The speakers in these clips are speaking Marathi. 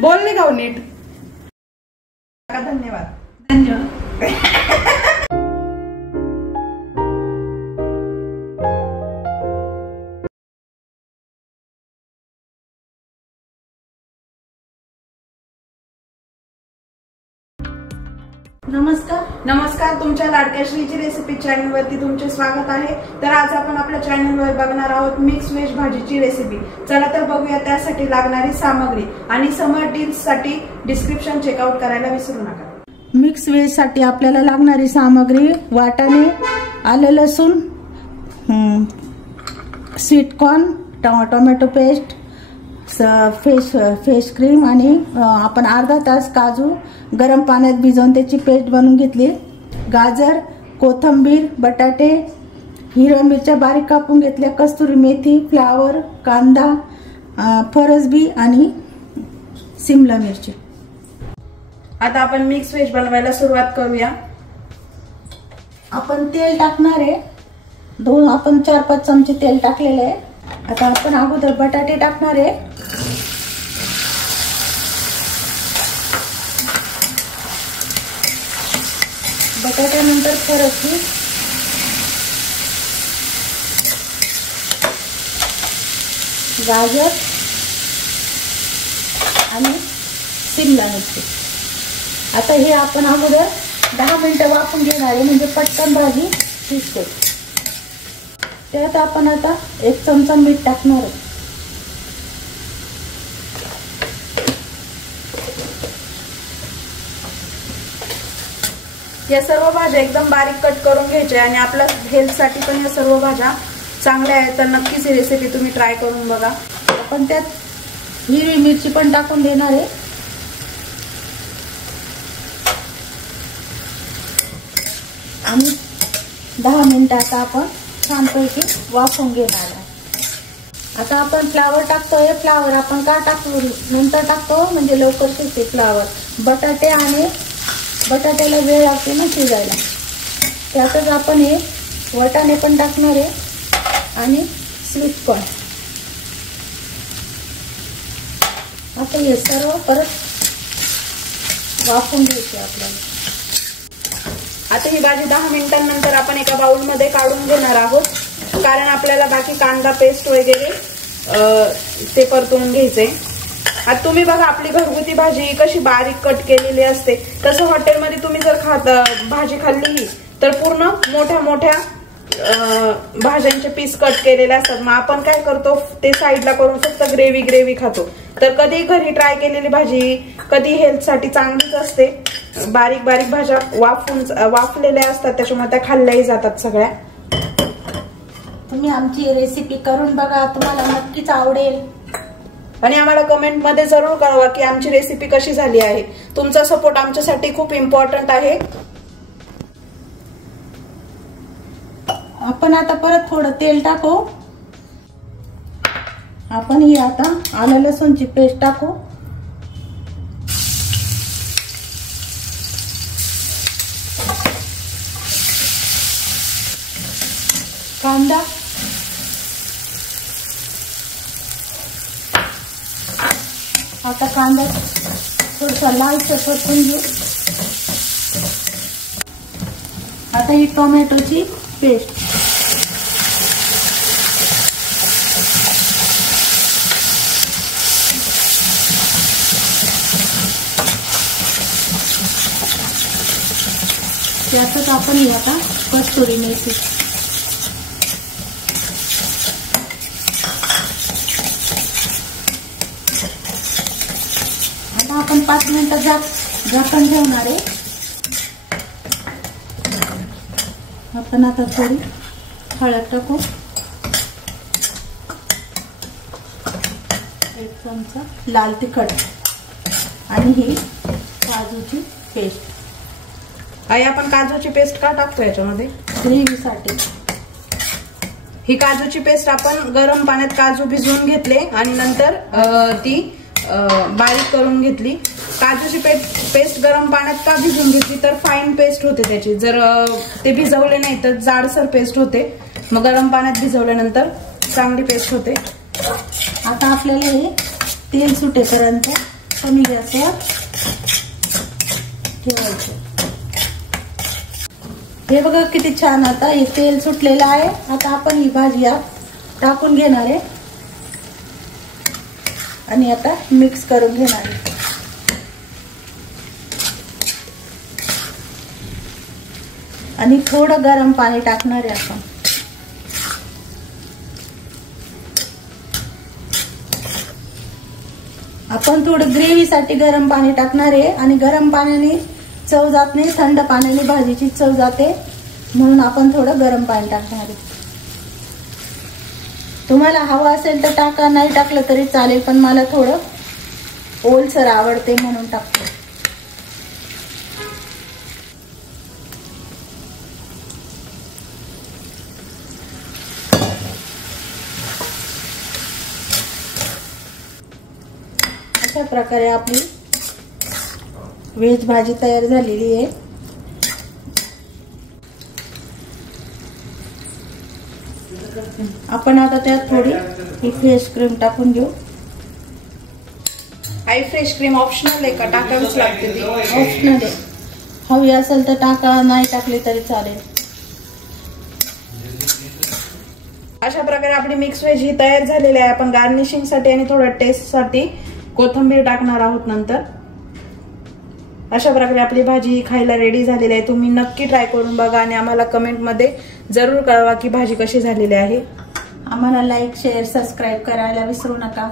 बोलले का नीट. धन्यवाद. नमस्कार. तुमच्या लाडक्या श्रीची रेसिपी चॅनल वरती तुमचे स्वागत आहे. तर आज आपण आपल्या चॅनल वर बघणार आहोत मिक्स व्हेज भाजीची रेसिपी. चला तर बघूया त्यासाठी लागणारी सामग्री आणि समर डील्स साठी डिस्क्रिप्शन चेकआउट करायला विसरू नका. मिक्स व्हेज साठी आपल्याला लागणारी सामग्री वाटाणे, आलं लसूण, sweet corn, tomato paste, face cream आणि आपण अर्धा तास काजू गरम पाण्यात भिजवून त्याची पेस्ट बनवून घेतली. गाजर, कोथिंबीर, बटाटे, हिरव्या मिरच्या बारीक कापून घेतल्या, कस्तुरी मेथी, फ्लावर, कांदा, फरसबी आणि शिमला मिरची. आता आपण मिक्स व्हेज बनवायला सुरुवात करूया. आपण तेल टाकणार आहे. आपण 4-5 चमचे तेल टाकलेले आहे. आता आपण अगोदर बटाटे टाकणार आहे. बटाट्यानंतर फरसबी, गाजर आणि शिमला मिरची. आता हे आपण अगोदर 10 मिनिटं वाफून घेणार आहे म्हणजे पटकन भाजी शिजते. त्यात आपण आता 1 चमचा मीठ टाकणार आहे. या सर्व भाज्या एकदम बारीक कट करून घ्यायच्या आणि आपल्या हेल्थ साठी पण या सर्व भाज्या चांगल्या आहेत. तर नक्कीच ही रेसिपी तुम्ही ट्राय करून बघा. आपण त्यात हिरवी मिरची पण टाकून देणार आहे आणि 10 मिनिटं आता आपण छानपैकी वाफवून घेणार आहे. आता आपण फ्लावर टाकतोय. फ्लावर आपण का टाकतो नंतर टाकतो म्हणजे लवकर शिजते फ्लावर. बटाटे आणि बटाट्याला वेळ लागते ना शिजायला. त्यातच आपण हे वाटाणे पण टाकणार आहे आणि स्वीट कॉर्न. आता हे सर्व परत वाफवून घ्यायचे आपल्याला. आता ही भाजी 10 मिनिटांनंतर आपण एका बाउल मध्ये काढून घेणार आहोत, कारण आपल्याला बाकी कांदा पेस्ट वगैरे ते परतून घ्यायचे. आता तुम्ही बघा आपली घरगुती भाजी कशी बारीक कट केलेली असते, तसं हॉटेलमध्ये तुम्ही जर भाजी खाल्ली तर पूर्ण मोठ्या मोठ्या भाज्यांचे पीस कट केलेले असतात. मग आपण काय करतो ते साईडला करून फक्त ग्रेव्ही खातो. तर कधी घरी ट्राय केलेली भाजी कधी हेल्थ साठी चांगलीच असते. बारीक बारीक भाज्या वाफलेल्या असतात त्याच्यामुळे त्या खाल्ल्याही जातात सगळ्या. तुम्ही आमची रेसिपी करून बघा, तुम्हाला नक्कीच आवडेल आणि आम्हाला कमेंट मध्ये जरूर कळवा की आमची रेसिपी कशी झाली आहे. तुमचा सपोर्ट आमच्यासाठी खूप इम्पॉर्टंट आहे. आपण आता परत थोडं तेल टाकू. आपण ही आता आलं लसूणची पेस्ट टाकू. कांदा, आता कांदा थोडासा लालसर परतून घेऊ. आता ही टोमॅटोची पेस्ट, त्यातच आपण ही आता कस्तुरी मेथी, आपण 5 मिनिटं झाकण ठेवणार आहे. आपण आता थोडी हळद टाकू. 1 चमचा लाल तिखट आणि ही काजूची पेस्ट. आई आपण काजूची पेस्ट का टाकतो याच्यामध्ये? ग्रेव्हीसाठी. ही काजूची पेस्ट आपण गरम पाण्यात काजू भिजवून घेतले आणि नंतर ती बारीक करून घेतली. काजूची पेस्ट गरम पाण्यात का भिजवून घेतली तर फाईन पेस्ट होते त्याची. जर ते भिजवले नाही तर जाडसर पेस्ट होते. मग गरम पाण्यात भिजवल्यानंतर चांगली पेस्ट होते. आता आता आपल्याला हे तेल सुटेपर्यंत कमी गॅसवर ठेवायचं. हे बघा किती छान आता हे तेल सुटलेलं आहे. आता आपण ही भाजी यात टाकून घेणार आहे आणि आता मिक्स करून घेणार आहे. आणि थोडं गरम पाणी टाकणार आहे आपण थोडं ग्रेव्हीसाठी गरम पाणी टाकणार आहे. आणि गरम पाण्याने चव जात नाही, थंड पाण्याने भाजीची चव जाते, म्हणून आपण थोडं गरम पाणी टाकणार आहे. तुम्हाला हवं असेल तर टाका, नाही टाकलं तरी चालेल, पण मला थोडं ओलसर आवडते म्हणून टाकतो. अशा प्रकारे आपली व्हेज भाजी तयार झालेली आहे. आपण आता त्यात थोडी ही फ्रेश क्रीम टाकून घेऊ. आई फ्रेश क्रीम ऑप्शनल आहे का? टाकावीच लागते ती? ऑप्शनल आहे. हवी असेल तर टाका, नाही टाकली तरी चालेल. अशा प्रकारे आपली मिक्स व्हेज ही तयार झालेली आहे. आपण गार्निशिंग साठी आणि थोडं टेस्ट साठी कोथिंबीर टाकणार आहोत नंतर. अशा प्रकारे आपली भाजी खायला रेडी झालेली आहे. तुम्ही नक्की ट्राय करून बघा आणि आम्हाला कमेंट मध्ये जरूर कळवा की भाजी कशी झालेली आहे. आम्हाला लाईक, शेअर, सबस्क्राईब करायला विसरू नका.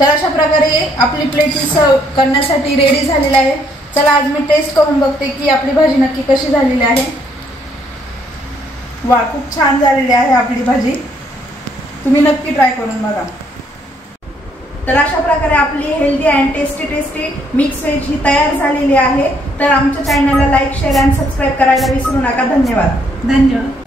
तर अशा प्रकारे आपली प्लेट सर्व करण्यासाठी रेडी झालेली आहे. चला आज मी टेस्ट करून बघते की आपली भाजी नक्की कशी झालेली आहे. वा, खूप छान झालेली आहे आपली भाजी. तुम्ही नक्की ट्राय करून बघा. तर अशा प्रकारे आपली healthy and tasty mix veg ही तयार झालेली आहे. तर आमच्या चॅनलला लाईक, शेअर अँड सबस्क्राईब करायला विसरू नका. धन्यवाद.